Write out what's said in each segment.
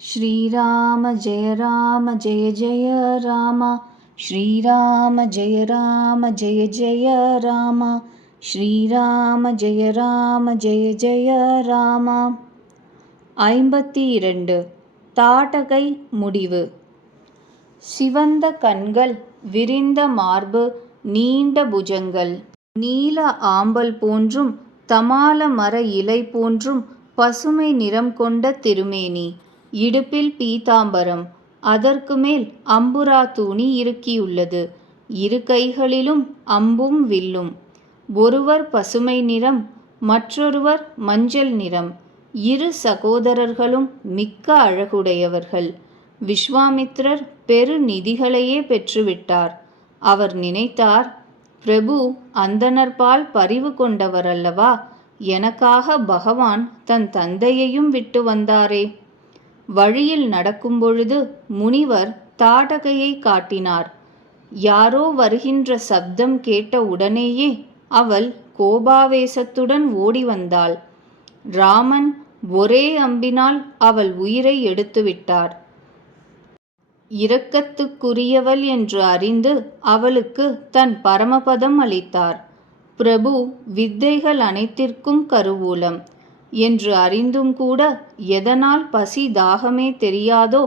श्रीराम जय राम जय जय राम श्रीराम जय राम जय जय राम श्रीराम जय राम जय जय ராமா ஐம்பத்தி இரண்டு தாட்டகை முடிவு சிவந்த கண்கள் விரிந்த மார்பு நீண்ட புஜங்கள் நீல ஆம்பல் போன்றும் தமால மர இலை போன்றும் பசுமை நிறம் கொண்ட திருமேனி இடுப்பில் பீதாம்பரம். அதற்கு மேல் அம்புரா தூணி இருக்கியுள்ளது இரு கைகளிலும் அம்பும் வில்லும். ஒருவர் பசுமை நிறம் மற்றொருவர் மஞ்சள் நிறம். இரு சகோதரர்களும் மிக்க அழகுடையவர்கள். விஸ்வாமித்ரர் பெரு நிதிகளையே பெற்றுவிட்டார். அவர் நினைத்தார் பிரபு அந்தணர்பால் பரிவு கொண்டவர் அல்லவா எனக்காக பகவான் தன் தந்தையையும் விட்டு வந்தாரே. வழியில் நடக்கும்பொழுது முனிவர் தாடகையை காட்டினார். யாரோ வருகின்ற சப்தம் கேட்ட உடனேயே அவள் கோபாவேசத்துடன் ஓடி வந்தாள். ராமன் ஒரே அம்பினால் அவள் உயிரை எடுத்துவிட்டார் இரக்கத்துக்குரியவள் என்று அறிந்து அவளுக்கு தன் பரமபதம் அளித்தார். பிரபு வித்தைகள் அனைத்திற்கும் கருவூலம். என்று அறிந்தும் கூட எதனால் பசி தாகமே தெரியாதோ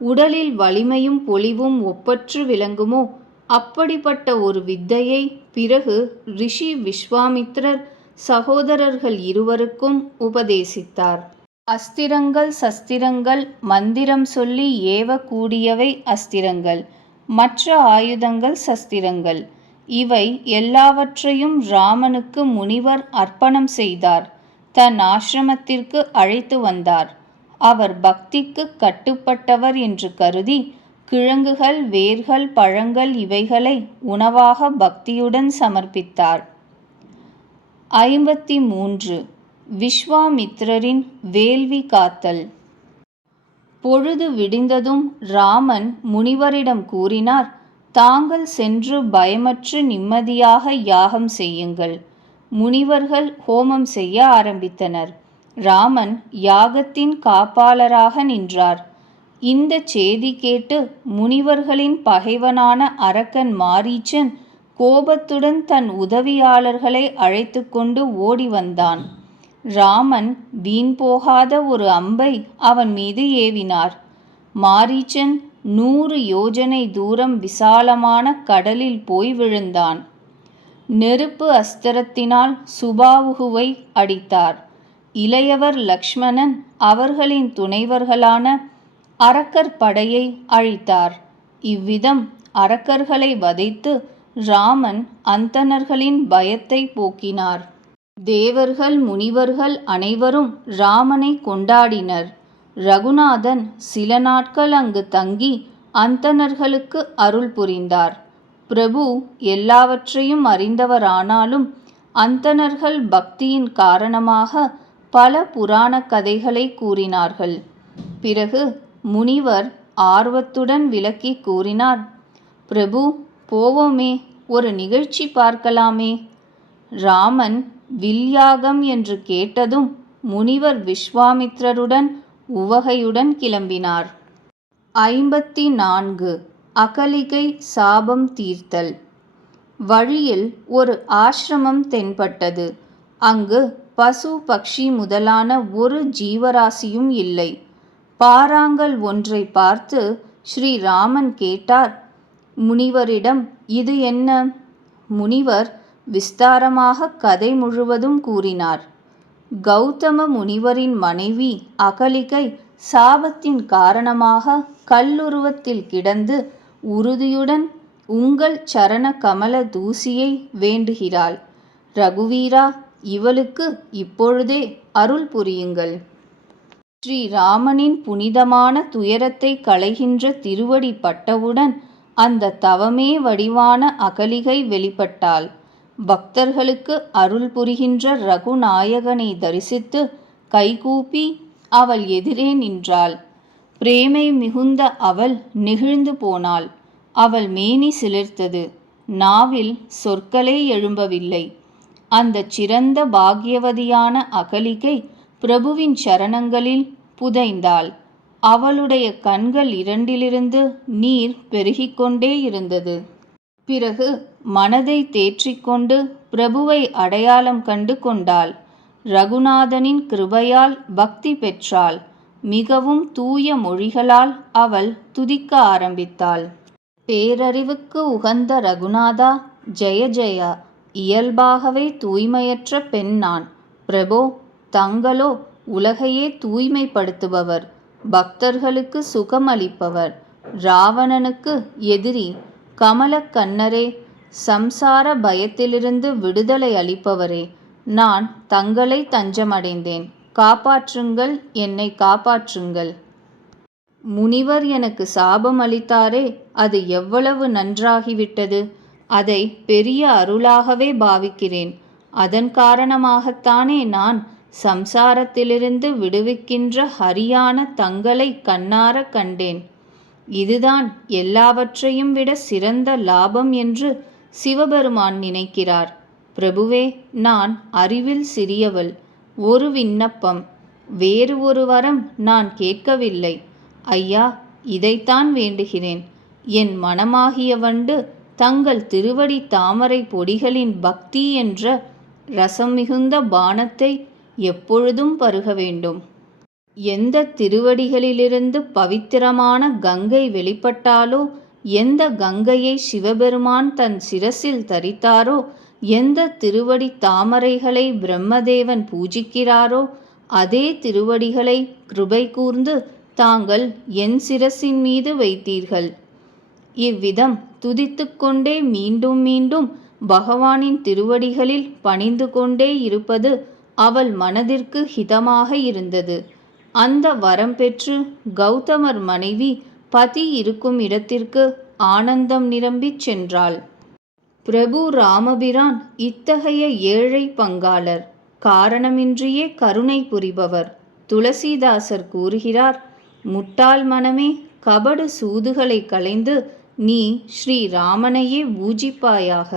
உடலில் வலிமையும் பொலிவும் ஒப்பற்று விளங்குமோ? அப்படிப்பட்ட ஒரு வித்தையை பிறகு ரிஷி விஸ்வாமித்ரர் சகோதரர்கள் இருவருக்கும் உபதேசித்தார். அஸ்திரங்கள் சஸ்திரங்கள் மந்திரம் சொல்லி ஏவக்கூடியவை அஸ்திரங்கள் மற்ற ஆயுதங்கள் சஸ்திரங்கள். இவை எல்லாவற்றையும் ராமனுக்கு முனிவர் அர்ப்பணம் செய்தார். தன் ஆசிரமத்திற்கு அழைத்து வந்தார். அவர் பக்திக்கு கட்டுப்பட்டவர் என்று கருதி கிழங்குகள் வேர்கள் பழங்கள் இவைகளை உணவாக பக்தியுடன் சமர்ப்பித்தார். ஐம்பத்தி மூன்று விஸ்வாமித்ரரின் வேள்வி காத்தல். பொழுது விடிந்ததும் ராமன் முனிவரிடம் கூறினார் தாங்கள் சென்று பயமற்று நிம்மதியாக யாகம் செய்யுங்கள். முனிவர்கள் ஹோமம் செய்ய ஆரம்பித்தனர். ராமன் யாகத்தின் காப்பாளராக நின்றார். இந்த செய்தி கேட்டு முனிவர்களின் பகைவனான அரக்கன் மாரீச்சன் கோபத்துடன் தன் உதவியாளர்களை அழைத்து கொண்டு ஓடி வந்தான். ராமன் வீண் போகாத ஒரு அம்பை அவன் மீது ஏவினார். மாரீச்சன் நூறு யோஜனை தூரம் விசாலமான கடலில் போய் விழுந்தான். நெருப்பு அஸ்திரத்தினால் சுபாவுகுவை அடித்தார். இளையவர் லக்ஷ்மணன் அவர்களின் துணைவர்களான அரக்கர் படையை அழித்தார். இவ்விதம் அரக்கர்களை வதைத்து ராமன் அந்தணர்களின் பயத்தை போக்கினார். தேவர்கள் முனிவர்கள் அனைவரும் ராமனை கொண்டாடினர். ரகுநாதன் சில நாட்கள் அங்கு தங்கி அந்தணர்களுக்கு அருள் புரிந்தார். பிரபு எல்லாவற்றையும் அறிந்தவரானாலும் அந்தணர்கள் பக்தியின் காரணமாக பல புராண கதைகளை கூறினார்கள். பிறகு முனிவர் ஆர்வத்துடன் விளக்கி கூறினார் பிரபு போவோமே ஒரு நிகழ்ச்சி பார்க்கலாமே. ராமன் வில்யாகம் என்று கேட்டதும் முனிவர் விஸ்வாமித்ரருடன் உவகையுடன் கிளம்பினார். ஐம்பத்தி நான்கு அகலிகை சாபம் தீர்த்தல். வழியில் ஒரு ஆசிரமம் தென்பட்டது. அங்கு பசு பக்ஷி முதலான ஒரு ஜீவராசியும் இல்லை. பாறாங்கல் ஒன்றை பார்த்து ஸ்ரீராமன் கேட்டார் முனிவரிடம் இது என்ன? முனிவர் விஸ்தாரமாக கதை முழுவதும் கூறினார். கௌதம முனிவரின் மனைவி அகலிகை சாபத்தின் காரணமாக கல்லுருவத்தில் கிடந்து உறுதியுடன் உங்கள் சரண கமல தூசியை வேண்டுகிறாள். ரகுவீரா இவளுக்கு இப்பொழுதே அருள் புரியுங்கள். ஸ்ரீராமனின் புனிதமான துயரத்தை களைகின்ற திருவடி பட்டவுடன் அந்த தவமே வடிவான அகலிகை வெளிப்பட்டாள். பக்தர்களுக்கு அருள் புரிகின்ற ரகுநாயகனை தரிசித்து கைகூப்பி அவள் எதிரே நின்றாள். பிரேமை மிகுந்த அவள் நெகிழ்ந்து போனாள். அவள் மேனி சிலிர்த்தது. நாவில் சொற்களே எழும்பவில்லை. அந்த சிறந்த பாக்யவதியான அகலிகை பிரபுவின் சரணங்களில் புதைந்தாள். அவளுடைய கண்கள் இரண்டிலிருந்து நீர் பெருகிக்கொண்டே இருந்தது. பிறகு மனதை தேற்றிக்கொண்டு பிரபுவை அடையாளம் கண்டு கொண்டாள். ரகுநாதனின் கிருபையால் பக்தி பெற்றாள். மிகவும் தூய மொழிகளால் அவள் துதிக்க ஆரம்பித்தாள். பேரறிவுக்கு உகந்த ரகுநாதா ஜெய ஜெயா இயல்பாகவே தூய்மையற்ற பெண் நான். பிரபோ தங்களோ உலகையே தூய்மைப்படுத்துபவர். பக்தர்களுக்கு சுகமளிப்பவர். ராவணனுக்கு எதிரி. கமலக்கண்ணரே சம்சார பயத்திலிருந்து விடுதலை அளிப்பவரே. நான் தங்களை தஞ்சமடைந்தேன். காப்பாற்றுங்கள் என்னை காப்பாற்றுங்கள். முனிவர் எனக்கு சாபம் அளித்தாரே அது எவ்வளவு நன்றாகிவிட்டது. அதை பெரிய அருளாகவே பாவிக்கிறேன். அதன் காரணமாகத்தானே நான் சம்சாரத்திலிருந்து விடுவிக்கின்ற ஹரியான தங்களை கண்ணார கண்டேன். இதுதான் எல்லாவற்றையும் விட சிறந்த லாபம் என்று சிவபெருமான் நினைக்கிறார். பிரபுவே நான் அறிவில் சிறியவள். ஒரு விண்ணப்பம். வேறு ஒரு வரம் நான் கேட்கவில்லை. ஐயா இதைத்தான் வேண்டுகிறேன். என் மனமாகிய வண்டு தங்கள் திருவடி தாமரை பொடிகளின் பக்தி என்ற ரசம் மிகுந்த பானத்தை எப்பொழுதும் பருக வேண்டும். எந்த திருவடிகளிலிருந்து பவித்திரமான கங்கை வெளிப்பட்டாலோ எந்த கங்கையை சிவபெருமான் தன் சிரசில் தரித்தாரோ எந்த திருவடி தாமரைகளை பிரம்மதேவன் பூஜிக்கிறாரோ அதே திருவடிகளை கிருபை கூர்ந்து தாங்கள் என் சிரசின் மீது வைத்தீர்கள். இவ்விதம் துதித்து கொண்டே மீண்டும் மீண்டும் பகவானின் திருவடிகளில் பணிந்து கொண்டே இருப்பது அவள் மனதிற்கு ஹிதமாக இருந்தது. அந்த வரம் பெற்று கௌதமர் மனைவி பதி இருக்கும் இடத்திற்கு ஆனந்தம் நிரம்பிச் சென்றாள். பிரபு ராமபிரான் இத்தகைய ஏழை பங்காளர் காரணமின்றியே கருணை புரிபவர் துளசிதாசர் கூறுகிறார் முட்டாள் மனமே கபடு சூதுகளை களைந்து நீ ஸ்ரீ ராமனையே பூஜிப்பாயாக.